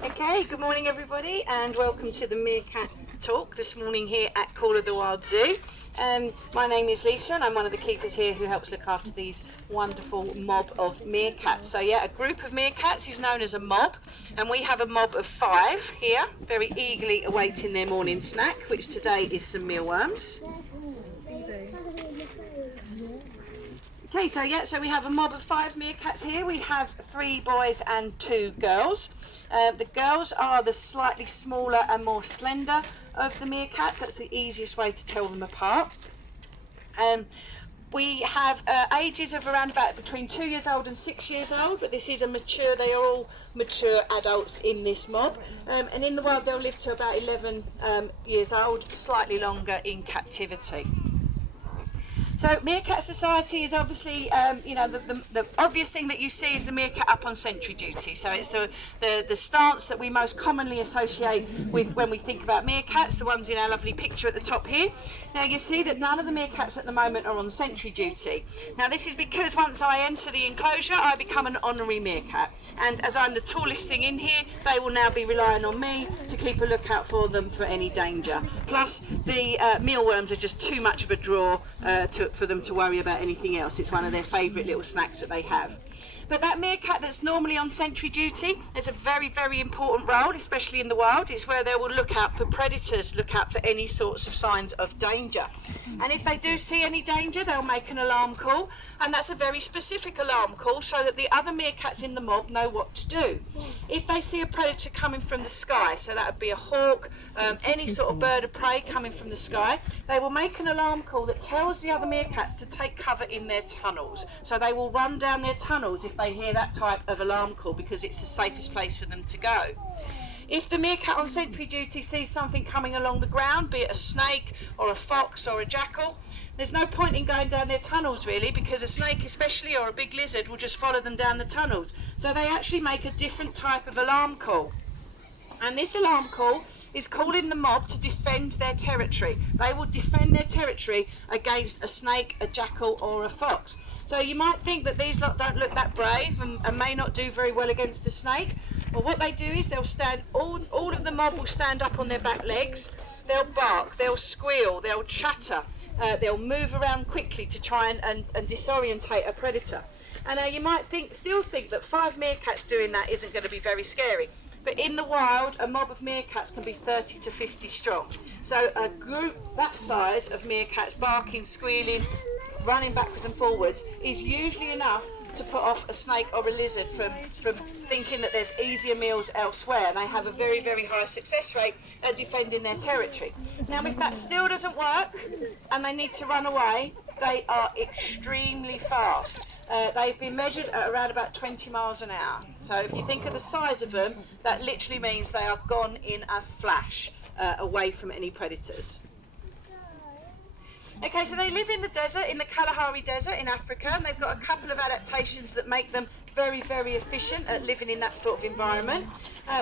Okay, good morning everybody and welcome to the Meerkat Talk this morning here at Call of the Wild Zoo. My name is Lisa and I'm one of the keepers here who helps look after these wonderful mob of meerkats. So yeah, a group of meerkats is known as a mob, and we have a mob of 5 here, very eagerly awaiting their morning snack, which today is some mealworms. Okay, so we have a mob of 5 meerkats here. We have 3 boys and 2 girls. The girls are the slightly smaller and more slender of the meerkats. That's the easiest way to tell them apart. We have ages of around about between 2 years old and 6 years old, but this is a mature, they are all mature adults in this mob. And in the wild they'll live to about 11 years old, slightly longer in captivity. So meerkat society is obviously, the obvious thing that you see is the meerkat up on sentry duty. So it's the stance that we most commonly associate with when we think about meerkats, the ones in our lovely picture at the top here. Now you see that none of the meerkats at the moment are on sentry duty. Now this is because once I enter the enclosure, I become an honorary meerkat. And as I'm the tallest thing in here, they will now be relying on me to keep a lookout for them for any danger. Plus the mealworms are just too much of a draw for them to worry about anything else. It's one of their favourite little snacks that they have. But that meerkat that's normally on sentry duty is a very, very important role, especially in the wild. It's where they will look out for predators, look out for any sorts of signs of danger. And if they do see any danger, they'll make an alarm call, and that's a very specific alarm call so that the other meerkats in the mob know what to do. If they see a predator coming from the sky, so that would be a hawk, any sort of bird of prey coming from the sky, they will make an alarm call that tells the other meerkats to take cover in their tunnels. So they will run down their tunnels if they hear that type of alarm call, because it's the safest place for them to go. If the meerkat on sentry duty sees something coming along the ground, be it a snake or a fox or a jackal, there's no point in going down their tunnels really, because a snake especially or a big lizard will just follow them down the tunnels. So they actually make a different type of alarm call. And this alarm call is calling the mob to defend their territory. They will defend their territory against a snake, a jackal or a fox. So you might think that these lot don't look that brave and may not do very well against a snake. Well, what they do is they'll stand, all of the mob will stand up on their back legs, they'll bark, they'll squeal, they'll chatter, they'll move around quickly to try and disorientate a predator. And you might still think that 5 meerkats doing that isn't going to be very scary. But in the wild, a mob of meerkats can be 30 to 50 strong. So a group that size of meerkats barking, squealing, running backwards and forwards is usually enough to put off a snake or a lizard from thinking that there's easier meals elsewhere, and they have a very, very high success rate at defending their territory. Now if that still doesn't work and they need to run away, they are extremely fast. They've been measured at around about 20 miles an hour. So if you think of the size of them, that literally means they are gone in a flash away from any predators. Okay, so they live in the desert, in the Kalahari Desert in Africa, and they've got a couple of adaptations that make them very, very efficient at living in that sort of environment.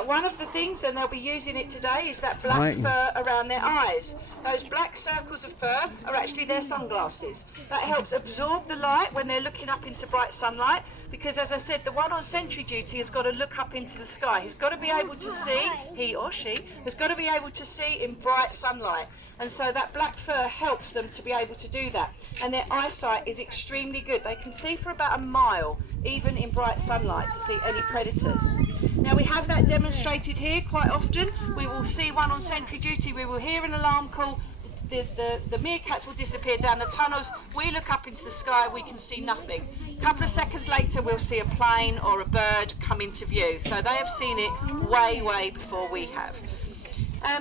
One of the things, and they'll be using it today, is that black fur around their eyes. Those black circles of fur are actually their sunglasses. That helps absorb the light when they're looking up into bright sunlight, because as I said, the one on sentry duty has got to look up into the sky. He's got to be able to see, he or she, has got to be able to see in bright sunlight. And so that black fur helps them to be able to do that. And their eyesight is extremely good. They can see for about a mile, even in bright sunlight, to see any predators. Now we have that demonstrated here quite often. We will see one on sentry duty, we will hear an alarm call, the meerkats will disappear down the tunnels, we look up into the sky, we can see nothing. A couple of seconds later we'll see a plane or a bird come into view. So they have seen it way, way before we have.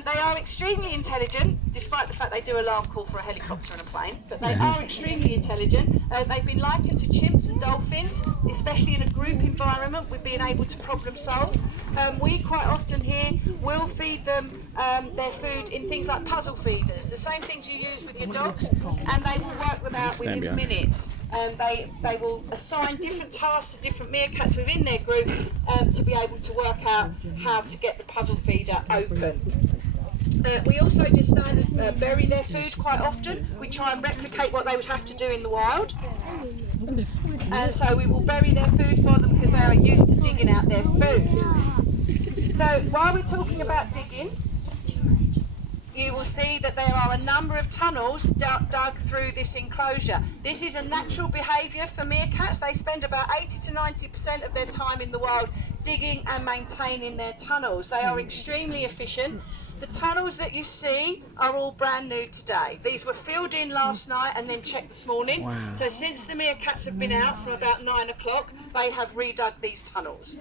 They are extremely intelligent, despite the fact they do alarm call for a helicopter and a plane, but they are extremely intelligent. They've been likened to chimps and dolphins, especially in a group environment with being able to problem solve. We quite often here will feed them their food in things like puzzle feeders, the same things you use with your dogs, and they will work them out within minutes. They will assign different tasks to different meerkats within their group to be able to work out how to get the puzzle feeder open. We also just stand and bury their food quite often. We try and replicate what they would have to do in the wild. And so we will bury their food for them because they are used to digging out their food. So while we're talking about digging, you will see that there are a number of tunnels dug through this enclosure. This is a natural behaviour for meerkats. They spend about 80 to 90% of their time in the wild digging and maintaining their tunnels. They are extremely efficient. The tunnels that you see are all brand new today. These were filled in last night and then checked this morning. Wow. So since the meerkats have been out from about 9 o'clock, they have redug these tunnels.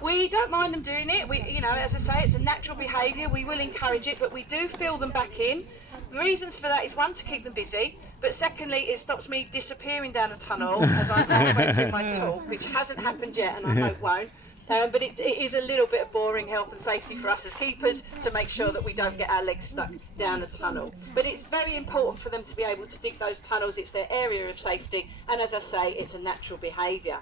We don't mind them doing it. We, you know, as I say, it's a natural behaviour. We will encourage it, but we do fill them back in. The reasons for that is, one, to keep them busy, but secondly, it stops me disappearing down a tunnel as I'm halfway through my talk, which hasn't happened yet and I hope won't. But it is a little bit of boring health and safety for us as keepers to make sure that we don't get our legs stuck down a tunnel. But it's very important for them to be able to dig those tunnels. It's their area of safety, and as I say, it's a natural behaviour.